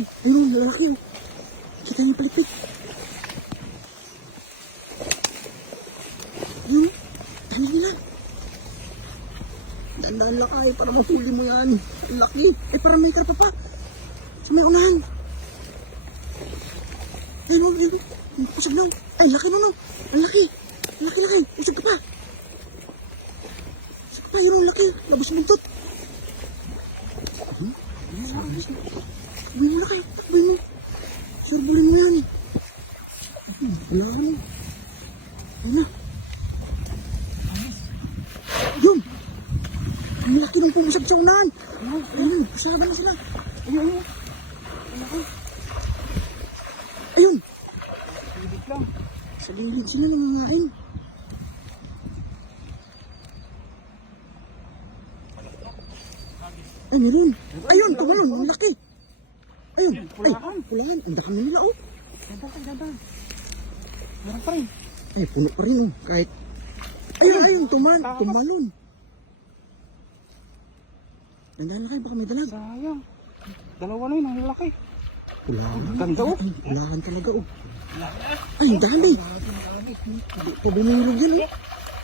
Ayun, lalaki. Kita yung palikpik. Ayun, tayo nila. Dandaan lang ay para mahuli mo yan. Ang laki. Eh, parang may karpa pa. Sa may unahan. Ayun, ayun. Ang kusag na. Ay, laki na no. Ang laki. Ang laki. Usag ka pa. Usag ka pa, yun ang laki. Labos buntot. Takboy mo laki. Takboy mo. Surbulin mo yan. Wala ka no. Ayun na. Yun. Ang laki ng pumusag sa unahan. Ayun, kasama na sila. Ayun. Ayun. Sa gilid sila namamain. Ay, meron. Ayun, tumalon. Ang laki. Ayun. Ay, pulahan. Ang dami nila, oh. Dadan. Meron pa rin. Ay, puno pa rin, oh. Kahit. Ayun, tumalon. Nandahan na kayo, baka may dalag. Sayang. Dalawa na yun, ang laki. Pulahan. Ganda, oh. Pulahan talaga, oh. Ay, ang dami. Pa bumulog yan, oh.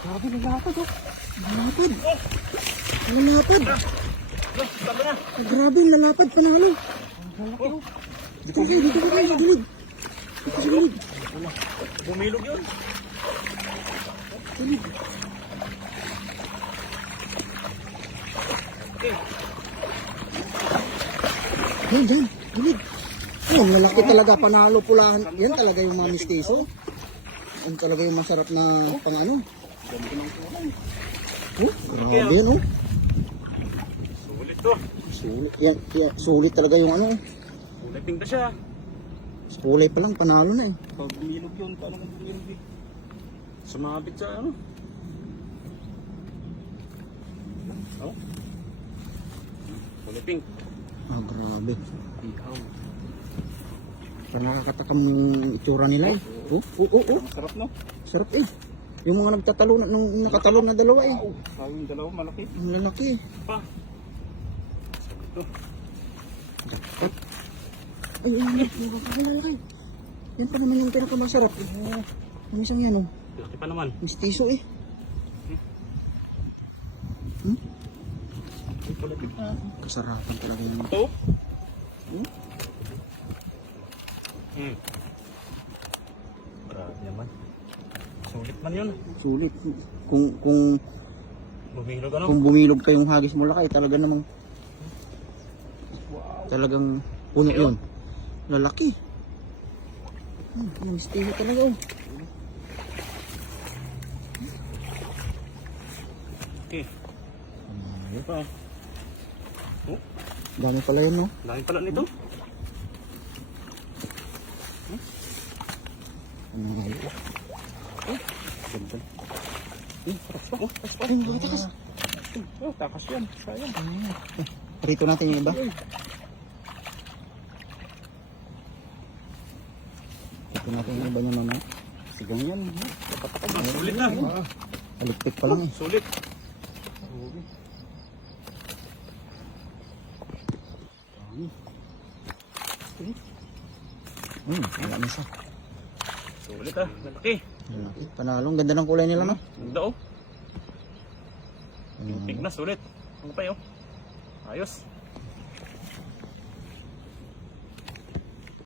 Grabe, naglatad, oh. Lalapad. Grabe, lalapad, panalo. Ang laki, oh. Dito kayo, sa gilid. Dito sa gilid. Bumilog yun. Gilid. Yan, gilid. Yan, malaki talaga, panalo, pulahan. Yan talaga yung mga mistiso. Yan talaga yung masarap na pang-ano. Oh, grabe yan, oh. Sulit to. Sulit, yan, sulit talaga yung ano. Suliting na siya. Kulay pa lang, panalo na eh. Pag bumilog yun, paano kung bumilog eh? Sumabit sa ano? Oh? Suliting. Ah, grabe. Ihaw. Parang nakakatakam yung itsura nila eh. Oh. Ang sarap, no? Sarap eh. Yung mga nagtatalon, nung nakatalon na dalawa eh. Sabi yung dalawa, malaki. Ang lalaki eh. Pa. Ito. Ay, lalaki. Yan pa naman yung pinakamasarap eh. Ang isang yan oh. Laki pa naman. Mistiso eh. Kasarapan talaga yung... Ito? Grabe naman. Sulit man yun. Sulit. Kung Bumilog ano? kung bumilog pa yung hagis mo lakay, talaga namang talagang puno yun. Lalaki. Yung mistiso talaga oh. Okay. Ano pa? Oh, Dami pala yun no. dami pala nito. Ganda. Takas pa. Ay, takas. Oh, takas yan. Sayang. Rito natin yung iba. Rito natin yung iba niya mama. Sigang yan. Sulit na. Alikpit pa lang eh. Sulit. Wala na siya. Sulit ah. Malaki. Malaki. Panalo. Ang ganda ng kulay nila no. Ganda oh. Tignas ulit. Ano pa yun? Ayos.